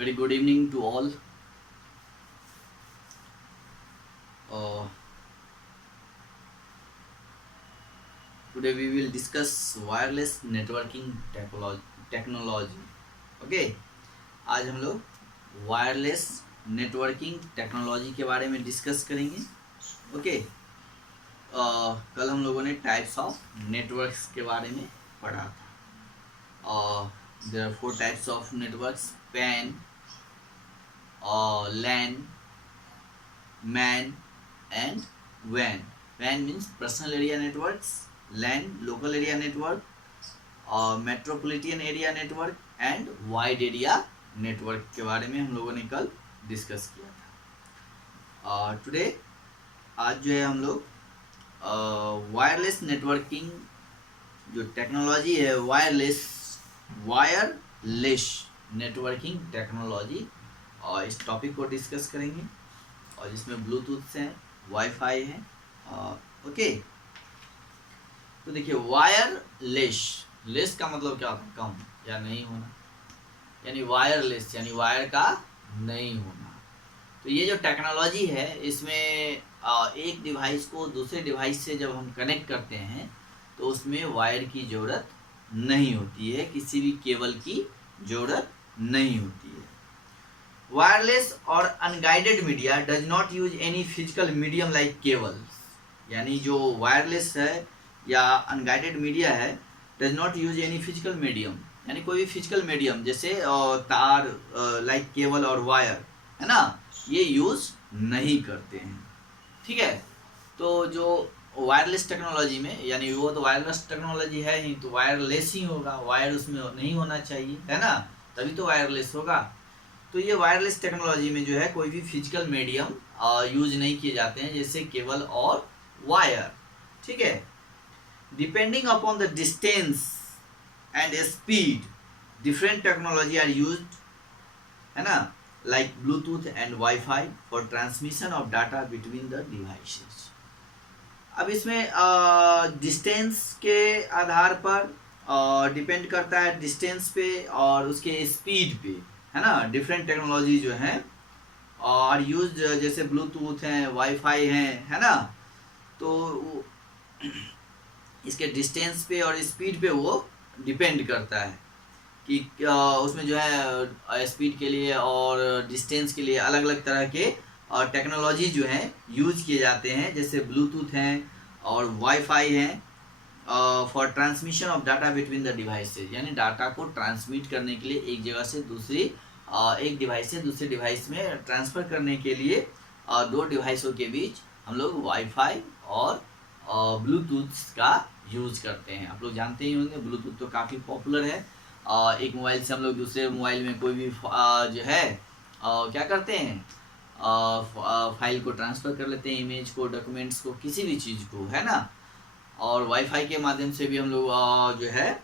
Very good evening to all. Uh, Today we will discuss wireless networking technology. Okay, आज हम लोग wireless networking technology के बारे में डिस्कस करेंगे. ओके, कल हम लोगों ने टाइप्स ऑफ नेटवर्क्स के बारे में पढ़ा था. There are 4 types of networks: PAN, LAN, MAN and WAN. WAN means personal area networks, LAN local area network, metropolitan area network and wide area network के बारे में हम लोगों ने कल डिस्कस किया था. टुडे आज जो है हम लोग वायरलेस नेटवर्किंग जो टेक्नोलॉजी है, वायरलेस नेटवर्किंग टेक्नोलॉजी, और इस टॉपिक को डिस्कस करेंगे, और जिसमें ब्लूटूथ हैं, वाईफाई है. ओके, तो देखिए वायरलेस का मतलब क्या होता है? कम या नहीं होना, यानी वायरलेस यानी वायर का नहीं होना. तो ये जो टेक्नोलॉजी है, इसमें एक डिवाइस को दूसरे डिवाइस से जब हम कनेक्ट करते हैं तो उसमें वायर की ज़रूरत नहीं होती है, किसी भी केबल की ज़रूरत नहीं होती है. वायरलेस और unguided media does not use any physical medium like cables. यानी जो वायरलेस है या अनगाइडेड मीडिया है, does not use any physical medium, यानी कोई भी फिजिकल मीडियम जैसे तार, लाइक केबल और वायर है ना, ये यूज नहीं करते हैं. ठीक है, तो जो वायरलेस टेक्नोलॉजी में, यानी वो तो वायरलेस टेक्नोलॉजी है ही, तो वायरलेस ही होगा, वायर उसमें नहीं होना चाहिए, है ना, तभी तो वायरलेस होगा. तो ये वायरलेस टेक्नोलॉजी में जो है कोई भी फिजिकल मीडियम यूज नहीं किए जाते हैं, जैसे केबल और वायर. ठीक है, depending upon the distance and speed different technology are used, है ना, like Bluetooth and wifi for transmission of data between the devices. अब इसमें डिस्टेंस के आधार पर डिपेंड करता है, डिस्टेंस पे और उसके स्पीड पे, है ना. डिफरेंट टेक्नोलॉजी जो है और यूज, जैसे ब्लूटूथ हैं, वाईफाई हैं, है ना, तो इसके डिस्टेंस पे और स्पीड पे वो डिपेंड करता है कि उसमें जो है स्पीड के लिए और डिस्टेंस के लिए अलग अलग तरह के टेक्नोलॉजी जो हैं यूज किए जाते हैं, जैसे ब्लूटूथ हैं और वाईफाई हैं for transmission of data between the devices, यानी डाटा को ट्रांसमिट करने के लिए एक जगह से दूसरी, एक डिवाइस से दूसरे डिवाइस में ट्रांसफ़र करने के लिए दो डिवाइसों के बीच हम लोग वाईफाई और ब्लूटूथ का यूज़ करते हैं. आप लोग जानते ही होंगे, ब्लूटूथ तो काफ़ी पॉपुलर है. एक मोबाइल से हम लोग दूसरे मोबाइल में कोई भी जो है क्या करते हैं, फाइल को ट्रांसफ़र कर लेते हैं, इमेज को, डॉक्यूमेंट्स को, किसी भी चीज़ को, है ना. और वाईफाई के माध्यम से भी हम लोग जो है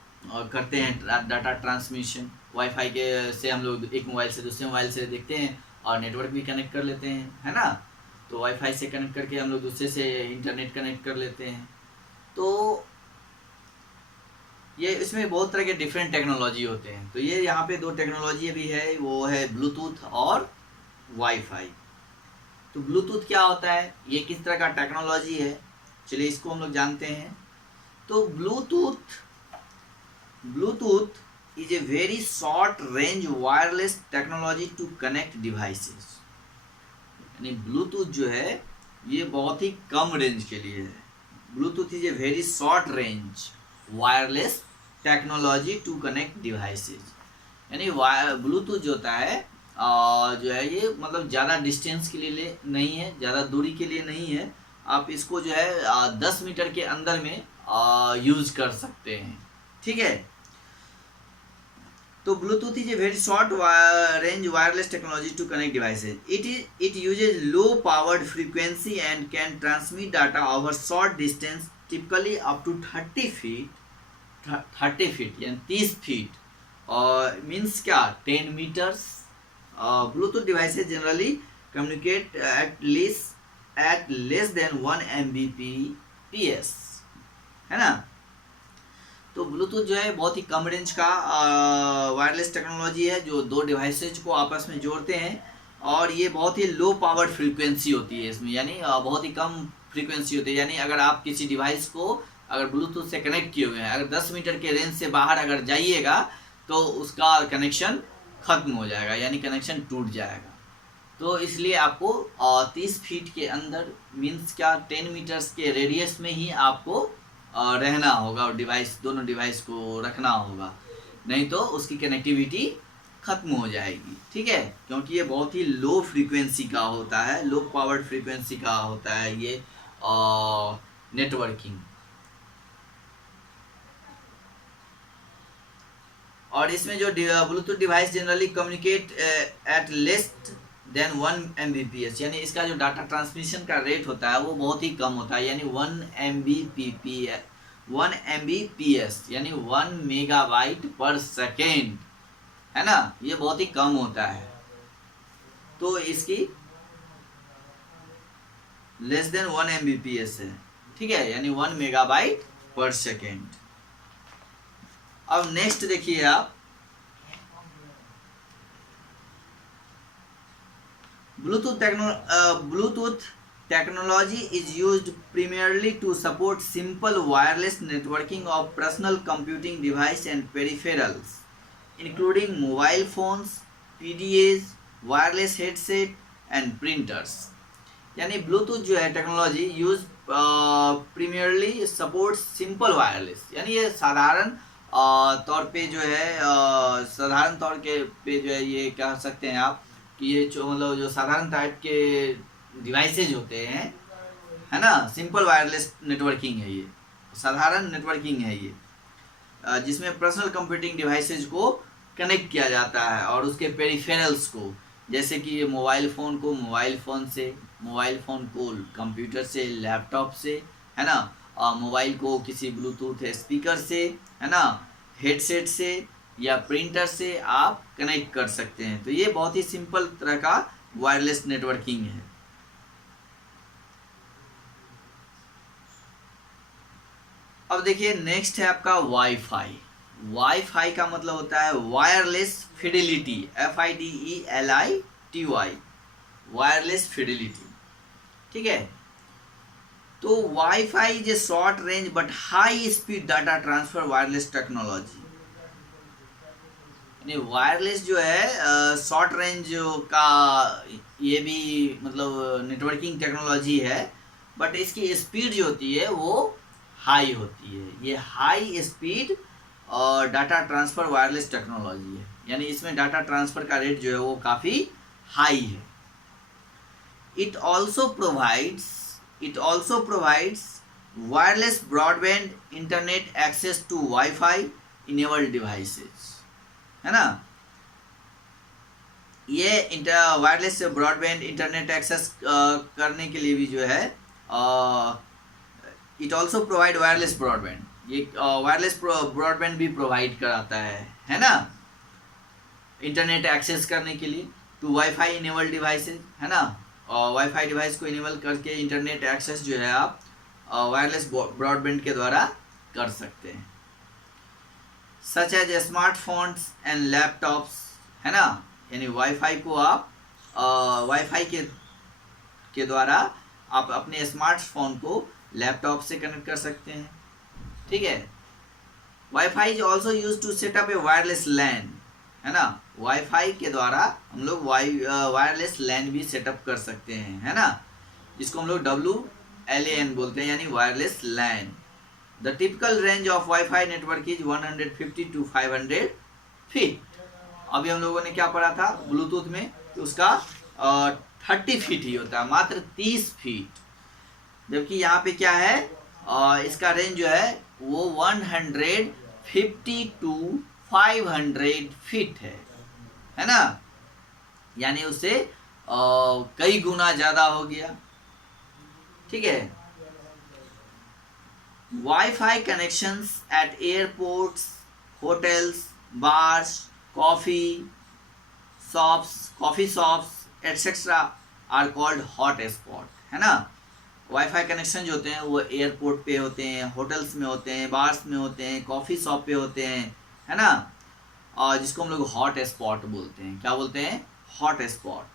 करते हैं डाटा ट्रांसमिशन. वाईफाई के से हम लोग एक मोबाइल से दूसरे मोबाइल से देखते हैं और नेटवर्क भी कनेक्ट कर लेते हैं, है ना. तो वाईफाई से कनेक्ट करके हम लोग दूसरे से इंटरनेट कनेक्ट कर लेते हैं. तो ये इसमें बहुत तरह के डिफरेंट टेक्नोलॉजी होते हैं. तो ये यहाँ पे दो टेक्नोलॉजी अभी है, वो है ब्लूटूथ और वाईफाई. तो ब्लूटूथ क्या होता है, ये किस तरह का टेक्नोलॉजी है, चलिए इसको हम लोग जानते हैं. तो Bluetooth is a very short range wireless technology to connect devices. यानी ब्लूटूथ जो है ये बहुत ही कम रेंज के लिए है. Bluetooth is a very short range wireless technology to connect devices. यानी ब्लूटूथ जो होता है जो है ये मतलब ज़्यादा डिस्टेंस के लिए नहीं है, ज़्यादा दूरी के लिए नहीं है. आप इसको जो है 10 मीटर के अंदर में यूज़ कर सकते हैं. ठीक है, तो Bluetooth is a very short range wireless technology to connect devices. It uses low powered frequency and can transmit data over short distance, typically up to 30 feet यानी 30 फीट, और मीन्स क्या, 10 metres. Bluetooth devices generally communicate at less than 1 Mbps, है ना. तो Bluetooth जो है बहुत ही कम रेंज का वायरलेस टेक्नोलॉजी है जो दो डिवाइसेज को आपस में जोड़ते हैं, और ये बहुत ही लो पावर फ्रीक्वेंसी होती है इसमें, यानी बहुत ही कम फ्रीक्वेंसी होती है। यानी अगर आप किसी डिवाइस को अगर ब्लूटूथ से कनेक्ट किए हुए हैं, अगर 10 मीटर के रेंज से बाहर अगर जाइएगा तो उसका कनेक्शन खत्म हो जाएगा, यानी कनेक्शन टूट जाएगा। तो इसलिए आपको 30 फीट के अंदर मीन्स क्या 10 मीटर्स के रेडियस में ही आपको रहना होगा और दोनों डिवाइस को रखना होगा, नहीं तो उसकी कनेक्टिविटी खत्म हो जाएगी। ठीक है, क्योंकि ये बहुत ही लो फ्रीक्वेंसी का होता है, लो पावर्ड फ्रीक्वेंसी का होता है ये नेटवर्किंग। और इसमें जो Bluetooth device generally communicate at less than 1 Mbps, यानी इसका जो डाटा ट्रांसमिशन का रेट होता है वो बहुत ही कम होता है, यानी 1 Mbps यानी 1 मेगाबाइट पर सेकेंड, है ना, ये बहुत ही कम होता है। तो इसकी लेस देन 1 Mbps है, ठीक है, यानी 1 मेगाबाइट पर सेकेंड। अब नेक्स्ट देखिए आप, Bluetooth technology is used primarily to support simple wireless networking of personal computing device and peripherals, including mobile phones, PDAs, wireless headset and printers. यानी ब्लूटूथ जो है technology use primarily support simple wireless, यानी ये साधारण तौर पे जो है साधारण तौर के पे जो है ये कह सकते हैं आप कि ये जो मतलब जो साधारण टाइप के डिवाइसेज होते हैं, है ना, सिंपल वायरलेस नेटवर्किंग है, ये साधारण नेटवर्किंग है ये, जिसमें पर्सनल कंप्यूटिंग डिवाइसेज को कनेक्ट किया जाता है और उसके पेरिफेरल्स को, जैसे कि ये मोबाइल फ़ोन को मोबाइल फ़ोन से, मोबाइल फ़ोन को कंप्यूटर से, लैपटॉप से, है ना, मोबाइल को किसी ब्लूटूथ स्पीकर से, है ना, हेडसेट से या प्रिंटर से आप कनेक्ट कर सकते हैं। तो ये बहुत ही सिंपल तरह का वायरलेस नेटवर्किंग है। अब देखिए नेक्स्ट है आपका वाईफाई। वाईफाई का मतलब होता है wireless fidelity, FIDELITY, wireless fidelity, ठीक है। तो wifi is a short range but high speed data transfer wireless technology. Wireless जो है शॉर्ट रेंज का ये भी मतलब नेटवर्किंग टेक्नोलॉजी है, बट इसकी स्पीड जो होती है वो हाई होती है। ये हाई स्पीड और डाटा ट्रांसफ़र वायरलेस टेक्नोलॉजी है, यानी इसमें डाटा ट्रांसफ़र का रेट जो है वो काफ़ी हाई है। It also provides wireless broadband internet access to wifi enabled devices, है ना। ये वायरलेस ब्रॉडबैंड इंटरनेट एक्सेस करने के लिए भी जो है it also provide wireless broadband, ये वायरलेस ब्रॉडबैंड भी प्रोवाइड कराता है ना, इंटरनेट एक्सेस करने के लिए टू वाईफाई इनेबल्ड डिवाइसेज, है ना। वाईफाई डिवाइस को इनेबल करके इंटरनेट एक्सेस जो है आप वायरलेस ब्रॉडबैंड के द्वारा कर सकते हैं, such as smartphones and laptops, है ना। यानी वाईफाई को आप वाईफाई के द्वारा आप अपने स्मार्टफोन को लैपटॉप से कनेक्ट कर सकते हैं, ठीक है। Wifi is also use to set up a wireless LAN, है ना। वाईफाई के द्वारा हम लोग वायरलेस लैन भी सेटअप कर सकते हैं, है ना, जिसको हम लोग WLAN बोलते हैं, यानी wireless LAN. The typical range of wifi network is 150 to 500 feet. अभी हम लोगों ने क्या पढ़ा था ब्लूटूथ में, तो उसका 30 फीट ही होता है, मात्र 30 फीट, जबकि यहाँ पे क्या है इसका रेंज जो है वो 150 to 500 फीट है ना, यानी उससे कई गुना ज़्यादा हो गया, ठीक है। Wifi connections at airports, hotels, bars, coffee shops etcetera are called hot spot, है ना। वाईफाई कनेक्शन जो होते हैं वो एयरपोर्ट पे होते हैं, होटल्स में होते हैं, बार्स में होते हैं, कॉफ़ी शॉप पे होते हैं, है ना। और जिसको हम लोग हॉट स्पॉट बोलते हैं। क्या बोलते हैं? Hot spot.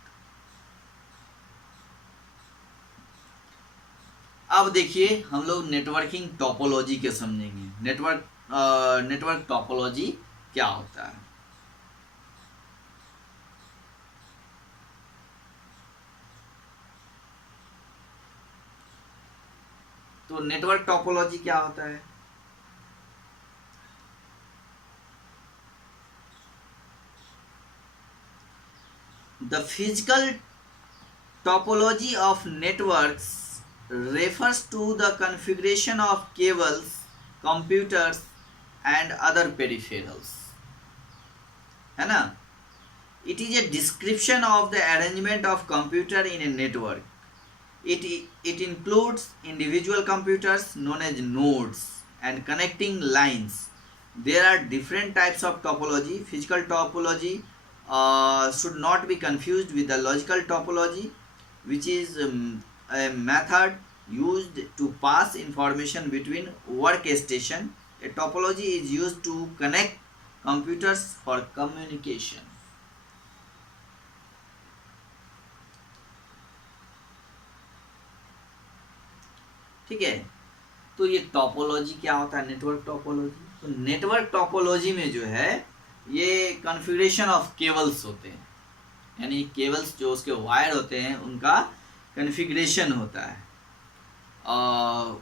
अब देखिए हम लोग नेटवर्किंग टोपोलॉजी के समझेंगे। नेटवर्क टोपोलॉजी क्या होता है। तो नेटवर्क टोपोलॉजी क्या होता है? The physical topology of networks refers to the configuration of cables, computers and other peripherals, है ना। It is a description of the arrangement of computer in a network. It includes individual computers known as nodes and connecting lines. There are different types of topology. Physical topology should not be confused with the logical topology, which is a method used to pass information between workstation. A topology is used to connect computers for communication. ठीक है। तो ये topology क्या होता है? Network topology. तो network topology में जो है ये कॉन्फ़िगरेशन ऑफ केबल्स होते हैं, यानी केबल्स जो उसके वायर होते हैं उनका कॉन्फ़िगरेशन होता है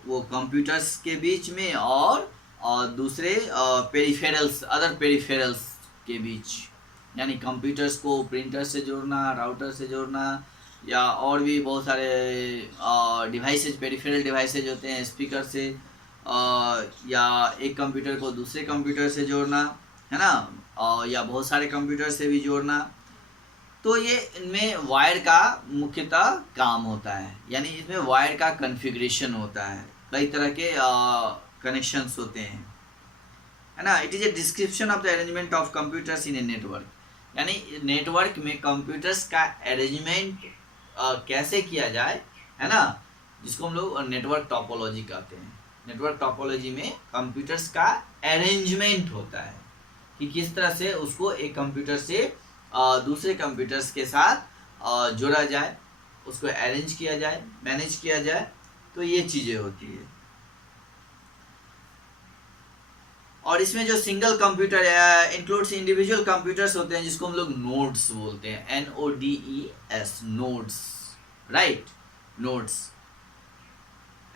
वो कंप्यूटर्स के बीच में और दूसरे पेरिफेरल्स, अदर पेरिफेरल्स के बीच, यानी कंप्यूटर्स को प्रिंटर से जोड़ना, राउटर से जोड़ना, या और भी बहुत सारे डिवाइसेज, पेरिफेरल डिवाइसेज होते हैं, स्पीकर से या एक कंप्यूटर को दूसरे कंप्यूटर से जोड़ना, है ना, या बहुत सारे कंप्यूटर से भी जोड़ना। तो ये इनमें वायर का मुख्यतः काम होता है, यानी इसमें वायर का कॉन्फ़िगरेशन होता है, कई तरह के कनेक्शंस होते हैं, है ना। It is a description of the arrangement of computers in a network, यानी नेटवर्क में कंप्यूटर्स का अरेंजमेंट कैसे किया जाए, है ना, जिसको हम लोग नेटवर्क टोपोलॉजी कहते हैं। नेटवर्क टोपोलॉजी में कंप्यूटर्स का अरेंजमेंट होता है कि किस तरह से उसको एक कंप्यूटर से दूसरे कंप्यूटर्स के साथ जोड़ा जाए, उसको अरेंज किया जाए, मैनेज किया जाए। तो ये चीज़ें होती है। और इसमें जो single computer includes individual computers होते हैं, जिसको हम लोग नोड्स बोलते हैं, NODES, nodes, right, nodes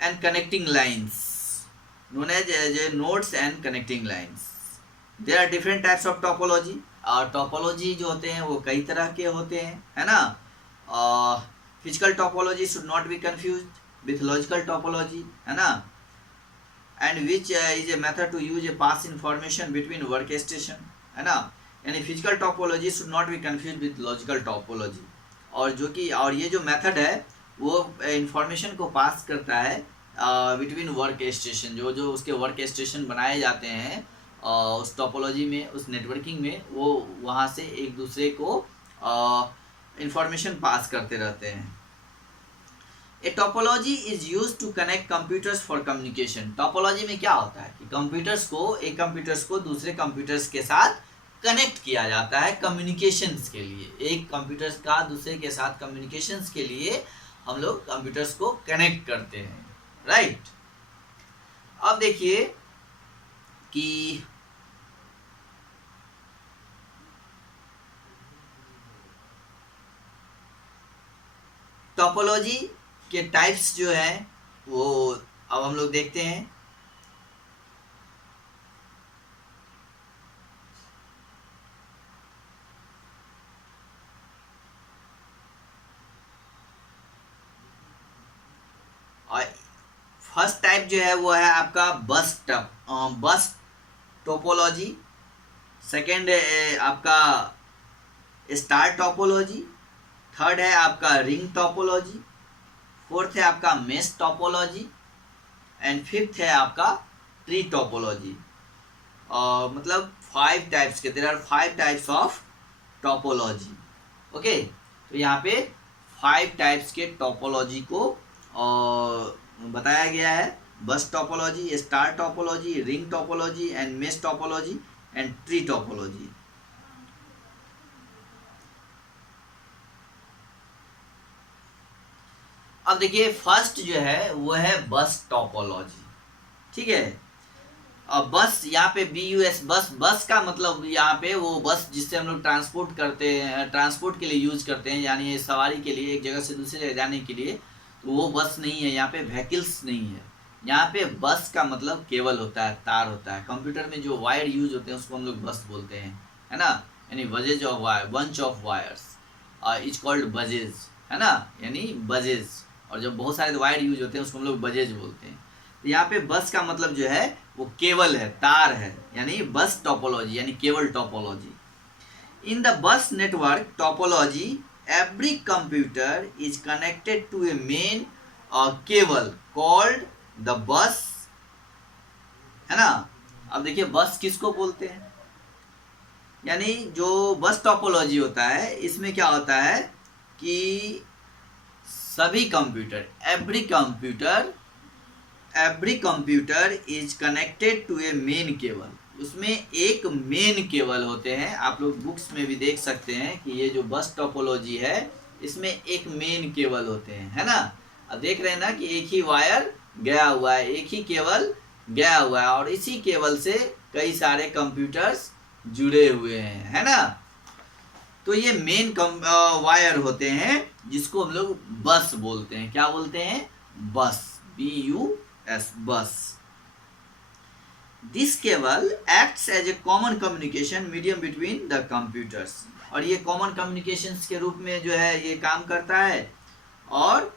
and connecting lines, known as nodes and connecting lines. There are different types of topology. और टोपोलॉजी जो होते हैं वो कई तरह के होते हैं, है ना। Physical topology should not be confused with logical topology, है ना, and which is a method to use a pass information between workstation, है ना। यानी physical topology should not be confuse with logical topology, और जो कि और ये जो मेथड है वो इंफॉर्मेशन को पास करता है बिटवीन वर्क स्टेशन, जो जो उसके वर्क स्टेशन बनाए जाते हैं उस टोपोलॉजी में, उस नेटवर्किंग में, वो वहाँ से एक दूसरे को इंफॉर्मेशन पास करते रहते हैं। A topology is used to connect computers for communication. Topology में क्या होता है कि कंप्यूटर्स को, एक कंप्यूटर्स को दूसरे कंप्यूटर्स के साथ कनेक्ट किया जाता है कम्युनिकेशंस के लिए। एक कंप्यूटर्स का दूसरे के साथ कम्युनिकेशंस के लिए हम लोग कंप्यूटर्स को कनेक्ट करते हैं, राइट। अब देखिए कि टोपोलॉजी के टाइप्स जो है वो अब हम लोग देखते हैं। और फर्स्ट टाइप जो है वो है आपका बस टोपोलॉजी। सेकंड है आपका स्टार टोपोलॉजी। थर्ड है आपका रिंग टोपोलॉजी। फोर्थ है आपका मेश टोपोलॉजी एंड फिफ्थ है आपका ट्री टोपोलॉजी। मतलब 5 टाइप्स के, there are 5 types of topology. Okay, तो यहाँ पे 5 टाइप्स के टोपोलॉजी को बताया गया है बस topology, star topology, ring topology and mesh topology and tree topology. अब देखिए फर्स्ट जो है वो है बस टोपोलॉजी, ठीक है। अब बस यहाँ पे BUS बस, बस का मतलब यहाँ पे वो बस जिससे हम लोग ट्रांसपोर्ट करते हैं, ट्रांसपोर्ट के लिए यूज करते हैं, यानी सवारी के लिए एक जगह से दूसरी जगह जाने के लिए, तो वो बस नहीं है, यहाँ पे व्हीकल्स नहीं है। यहाँ पे बस का मतलब केबल होता है, तार होता है। कंप्यूटर में जो वायर यूज होते हैं उसको हम लोग बस बोलते हैं, है ना, यानी budges of wire, bunch of wires is called budges, है ना, यानी बजेज। और जब बहुत सारे वायर यूज होते हैं उसको हम लोग बजेज बोलते हैं। तो यहाँ पे बस का मतलब जो है वो केबल है, तार है, यानी बस टोपोलॉजी यानी cable topology. In the bus network topology every computer is connected to a main cable called the bus, है ना। अब देखिए बस किसको बोलते हैं, यानी जो बस टोपोलॉजी होता है इसमें क्या होता है कि सभी computer, every computer is connected to a main cable. उसमें एक मेन केबल होते हैं, आप लोग बुक्स में भी देख सकते हैं कि ये जो बस टोपोलॉजी है इसमें एक मेन केबल होते हैं, है ना। अब देख रहे हैं ना कि एक ही वायर गया हुआ है, एक ही केबल गया हुआ है, और इसी केबल से कई सारे कंप्यूटर्स जुड़े हुए हैं, है ना। तो ये मेन वायर होते हैं जिसको हम लोग बस बोलते हैं। क्या बोलते हैं? Bus, BUS, bus. This cable acts as a common communication medium between the computers, और ये कॉमन कम्युनिकेशन के रूप में जो है ये काम करता है, और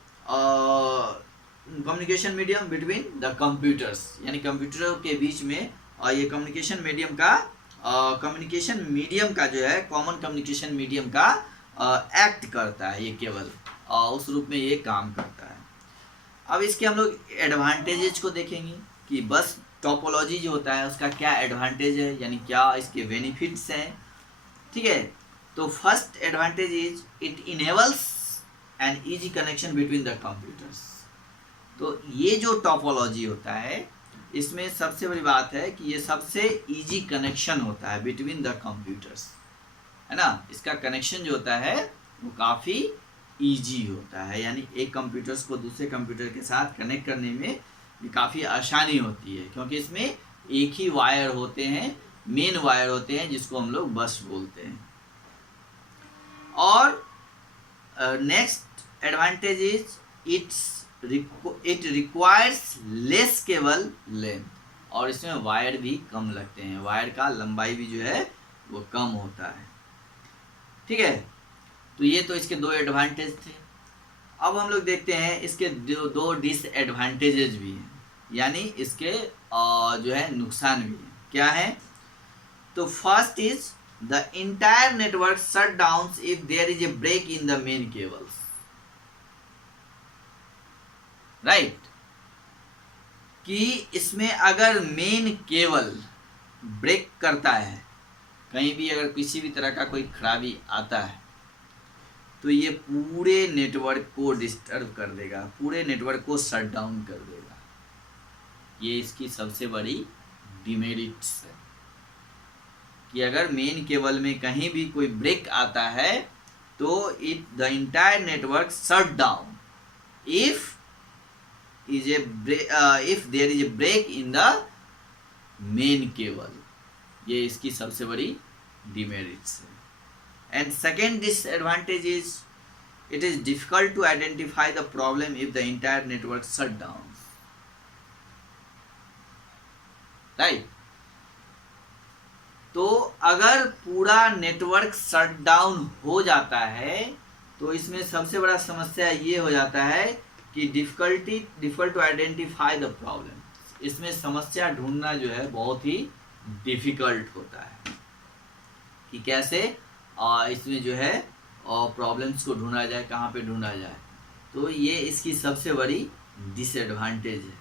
communication medium between the computers, यानी कंप्यूटरों के बीच में, और ये कम्युनिकेशन मीडियम का जो है कॉमन कम्युनिकेशन मीडियम का एक्ट करता है ये केबल, उस रूप में ये काम करता है। अब इसके हम लोग एडवांटेजेस को देखेंगे कि बस टोपोलॉजी जो होता है उसका क्या एडवांटेज है, यानी क्या इसके बेनिफिट्स हैं, ठीक है। तो first advantage is it enables an easy connection between the computers. तो ये जो टोपोलॉजी होता है इसमें सबसे बड़ी बात है कि ये सबसे इजी कनेक्शन होता है बिटवीन द कंप्यूटर्स, है ना। इसका कनेक्शन जो होता है वो काफ़ी इजी होता है, यानी एक कंप्यूटर्स को दूसरे कंप्यूटर के साथ कनेक्ट करने में भी काफ़ी आसानी होती है, क्योंकि इसमें एक ही वायर होते हैं, मेन वायर होते हैं जिसको हम लोग बस बोलते हैं। और next advantage is it requires less cable length, और इसमें वायर भी कम लगते हैं, वायर का लंबाई भी जो है वो कम होता है, ठीक है। तो ये तो इसके दो एडवांटेज थे। अब हम लोग देखते हैं इसके दो डिसएडवांटेजेस भी हैं, यानी इसके जो है नुकसान भी हैं। क्या है? तो first is the entire network shut down if there is a break in the main cables, right. कि इसमें अगर मेन केबल ब्रेक करता है, कहीं भी अगर किसी भी तरह का कोई खराबी आता है, तो ये पूरे नेटवर्क को डिस्टर्ब कर देगा, पूरे नेटवर्क को शट डाउन कर देगा। ये इसकी सबसे बड़ी डिमेरिट्स है कि अगर मेन केबल में कहीं भी कोई ब्रेक आता है तो the entire network shut down if there is a break in the main cable। ये इसकी सबसे बड़ी demerits है। And second disadvantage is it is difficult to identify the problem if the entire network shut down, right। तो अगर पूरा network shut down हो जाता है तो इसमें सबसे बड़ा समस्या ये हो जाता है कि difficult to identify the problem. इसमें समस्या ढूंढना जो है बहुत ही डिफिकल्ट होता है कि कैसे इसमें जो है प्रॉब्लम्स को ढूंढा जाए, कहाँ पे ढूंढा जाए। तो ये इसकी सबसे बड़ी डिसएडवांटेज है।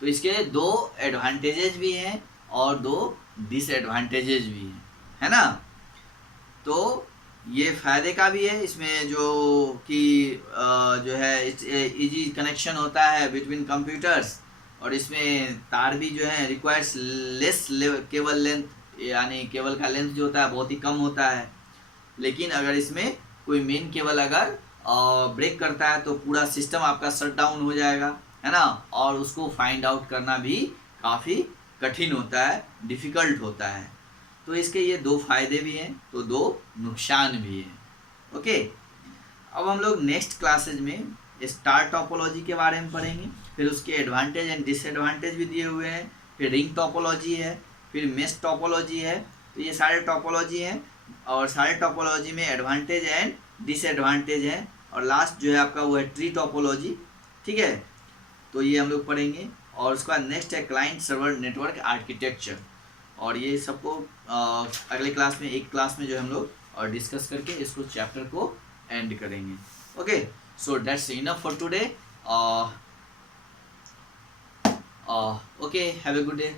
तो इसके दो एडवांटेजेस भी हैं और दो डिसएडवांटेजेस भी हैं, है ना। तो ये फ़ायदे का भी है इसमें, जो कि जो है इजी कनेक्शन होता है बिटवीन कंप्यूटर्स, और इसमें तार भी जो है रिक्वायर्स लेस केबल लेंथ, यानी केबल का लेंथ जो होता है बहुत ही कम होता है। लेकिन अगर इसमें कोई मेन केबल अगर ब्रेक करता है तो पूरा सिस्टम आपका शट डाउन हो जाएगा, है ना, और उसको फाइंड आउट करना भी काफ़ी कठिन होता है, डिफ़िकल्ट होता है। तो इसके ये दो फायदे भी हैं तो दो नुकसान भी हैं। ओके, अब हम लोग नेक्स्ट क्लासेज में स्टार टोपोलॉजी के बारे में पढ़ेंगे, फिर उसके एडवांटेज एंड डिसएडवांटेज भी दिए हुए हैं, फिर रिंग टोपोलॉजी है, फिर मेश टोपोलॉजी है। तो ये सारे टोपोलॉजी हैं और सारे टोपोलॉजी में एडवांटेज एंड डिसएडवांटेज है, और लास्ट जो है आपका वो है ट्री टोपोलॉजी। ठीक है, तो ये हम लोग पढ़ेंगे, और उसके बाद नेक्स्ट है क्लाइंट सर्वर नेटवर्क आर्किटेक्चर, और ये सबको अगले क्लास में, एक क्लास में जो हम लोग और डिस्कस करके इसको चैप्टर को एंड करेंगे। Okay, so that's enough for today. Okay, have a good day.